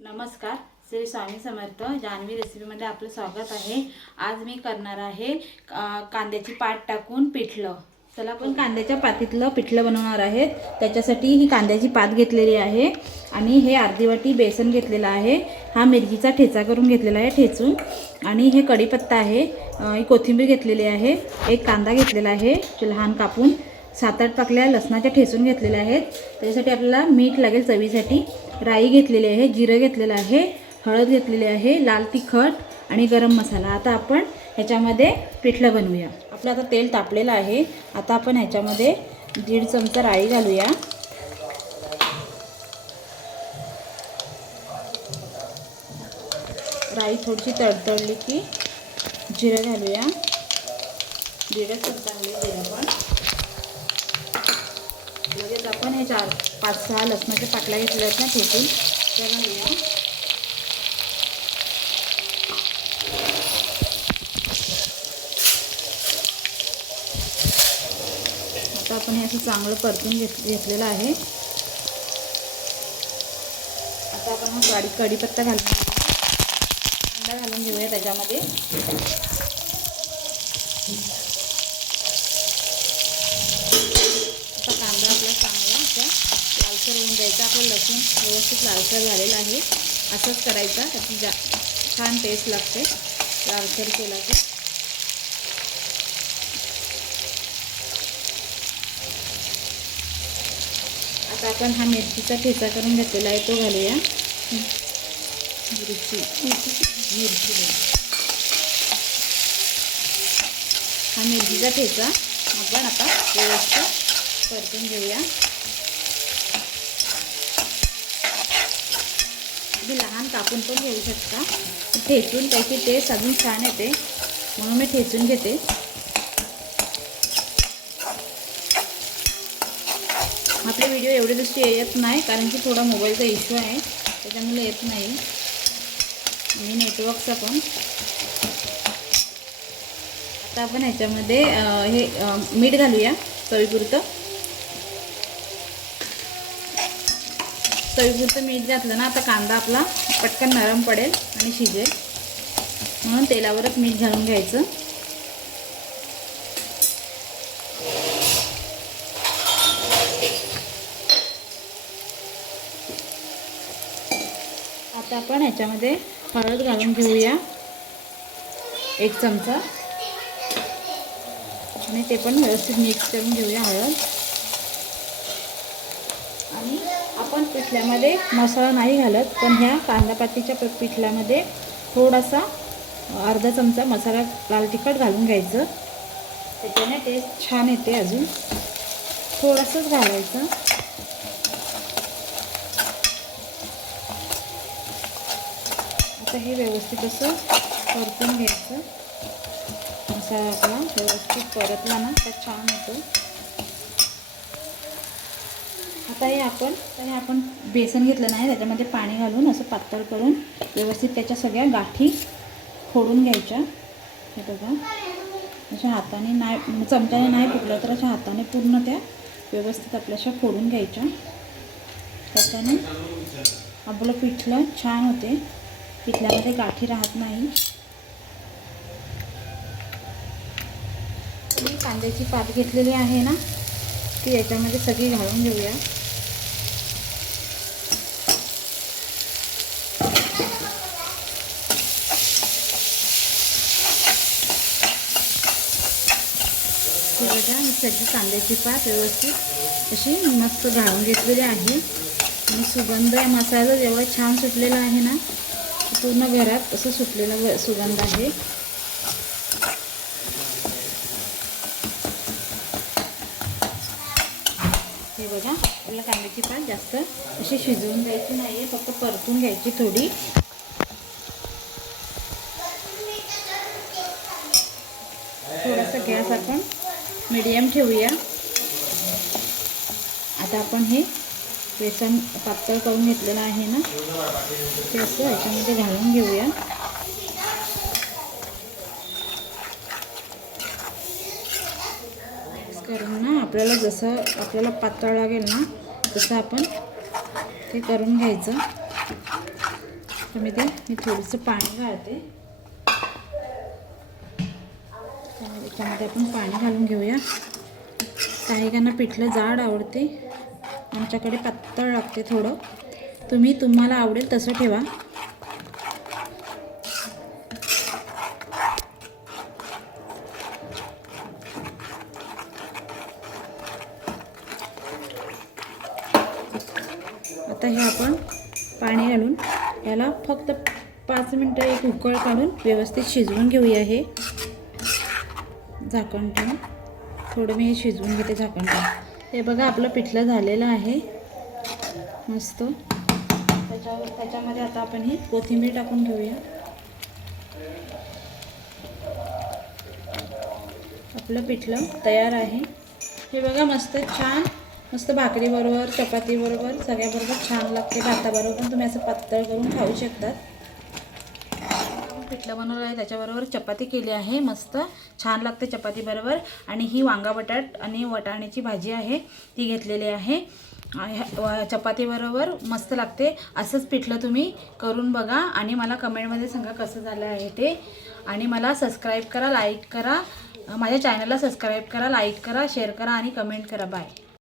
नमस्कार, श्री स्वामी समर्थ जान्हवी रेसिपीमध्ये आपलं स्वागत आहे। आज मी करणार आहे कांद्याची पात टाकून पिठलं। चला आपण कांद्याच्या पातीतलं पिठलं बनवणार आहे। त्याच्यासाठी ही कांद्याची पात घेतलेली आहे आणि हे अर्धी वाटी बेसन घेतलेलं आहे। हा मिरचीचा ठेचा करून घेतलेला आहे ठेचून, आणि हे कढीपत्ता आहे, ही कोथिंबीर घेतलेली आहे, एक कांदा घेतलेला आहे लहान कापून, 7-8 पाकळ्या लसणाच्या ठेचून घेतलेल्या आहेत। त्याच्यासाठी आपल्याला मीठ लागेल चवीसाठी, राई घेतलेली आहे, जिरं घेतलेलं आहे, हळद घेतलेली आहे, लाल तिखट आणि गरम मसाला। आता आपण ह्याच्यामध्ये पिठलं बनवूया। आपलं आता तेल तापलेलं आहे। आता आपण ह्याच्यामध्ये 1.5 चमचा राई घालूया, राई थोडीशी तडतडली की जिरं घालूया, जिरं चांगले जिरं पण लगेच आपण हे 4-5-6 लसणाच्या पाकळ्या घेतल्या आहेत ना ठेचून, त्या घालूया। आता आपण हे असं चांगलं परतून घेतलेलं आहे। आता आपण हा कढीपत्ता कांदा घालून घेऊया त्याच्यामध्ये। आता कांदा आपला चांगला असा लालसर होऊन द्यायचा। आपलं लसूण व्यवस्थित लालसर झालेलं आहे, असंच करायचं, त्याची छान टेस्ट लागते लालसर केला की। आता आपण हा मिरचीचा ठेचा करून घेतलेला आहे तो घालूया। मिरची हा मिरचीचा ठेचा आपण आता व्यवस्थित परतून घेऊया। तुम्ही लहान कापून पण घेऊ शकता, ठेचून त्याची टेस्ट अजून छान येते, म्हणून मी ठेचून घेते। आपले व्हिडिओ एवढे दिवशी येत नाही कारण की थोडा मोबाईलचा इश्यू आहे, त्याच्यामुळे येत नाही आणि नेटवर्कचा पण। आता आपण ह्याच्यामध्ये हे मीठ घालूया चवीपुरतं। चवीपुरतं मीठ घातलं ना, आता कांदा आपला पटकन नरम पडेल आणि शिजेल, म्हणून तेलावरच मीठ घालून घ्यायचं। आता आपण ह्याच्यामध्ये हळद घालून घेऊया 1 चमचा, आणि ते पण व्यवस्थित मिक्स करून घेऊया हळद। आणि आपण पिठल्यामध्ये मसाला नाही घालत, पण ह्या कांदापातीच्या पिठल्यामध्ये थोडासा अर्धा चमचा मसाला लाल तिखट घालून घ्यायचं, त्याच्याने टेस्ट छान येते। अजून थोडंसंच घालायचं। आता हे व्यवस्थित असं परतून घ्यायचं। मसाला आपला व्यवस्थित परतला ना तर छान होतो। आता हे आपण बेसन घेतलं नाही, त्याच्यामध्ये पाणी घालून असं पातळ करून व्यवस्थित त्याच्या सगळ्या गाठी फोडून घ्यायच्या। हे बघा, अशा हाताने नाही, चमच्याने नाही फुटलं तर अशा हाताने पूर्ण त्या व्यवस्थित आपल्याशा फोडून घ्यायच्या। त्याच्याने आपलं पिठलं छान होते, पिठल्यामध्ये गाठी राहत नाही। कांद्याची पात घेतलेली आहे ना, ती याच्यामध्ये सगळी घालून घेऊया। बघा, मी सगळी कांद्याची पात व्यवस्थित अशी मस्त घालून घेतलेली आहे, आणि सुगंध या मसाला एवढा छान सुटलेला आहे ना, पूर्ण घरात असं सुटलेला सुगंध आहे। हे बघा, आपल्याला कांद्याची पात जास्त अशी शिजवून घ्यायची नाही आहे, फक्त परतून घ्यायची थोडी। थोडासा गॅस आपण मीडियम ठेवूया। आता आपण हे बेसन पातळ करून घेतलेलं आहे ना, ते असं ह्याच्यामध्ये घालून घेऊया। मिक्स करून ना, आपल्याला जसं आपल्याला पातळ लागेल ना तसं आपण ते करून घ्यायचं। त्यामध्ये मी थोडंसं पाणी घालते. त्याच्यामध्ये आपण पाणी घालून घेऊया. काहीकांना पिठलं जाड आवडते, आमच्याकडे पातळ लागते थोडं. तुम्हाला आवडेल तसं ठेवा. आता हे आपण पाणी घालून याला फक्त 5 मिनटं एक उकळ काढून व्यवस्थित शिजवून घेऊया. हे झाकण ठेवून थोडं मी हे शिजवून घेते झाकण ठेवून. हे बघा आपलं पिठलं झालेलं आहे मस्त. त्याच्यामध्ये आता आपण ही कोथिंबीर टाकून घेऊया. आपलं पिठलं तयार आहे. हे बघा मस्त छान, मस्त भाकरीबरोबर, चपातीबरोबर, सगळ्याबरोबर छान लागते. भाताबरोबर पण तुम्ही असं पातळ करून खाऊ शकतात. पिठलं बनवलं आहे त्याच्याबरोबर चपाती केली आहे, मस्त छान लागते चपातीबरोबर. आणि ही वांगा बटाट आणि वाटाण्याची भाजी आहे ती घेतलेली आहे. चपातीबरोबर मस्त लागते. असंच पिठलं तुम्ही करून बघा आणि मला कमेंटमध्ये सांगा कसं झालं आहे ते. आणि मला सबस्क्राईब करा, लाईक करा, माझ्या चॅनलला सबस्क्राईब करा, लाईक करा, शेअर करा आणि कमेंट करा. बाय.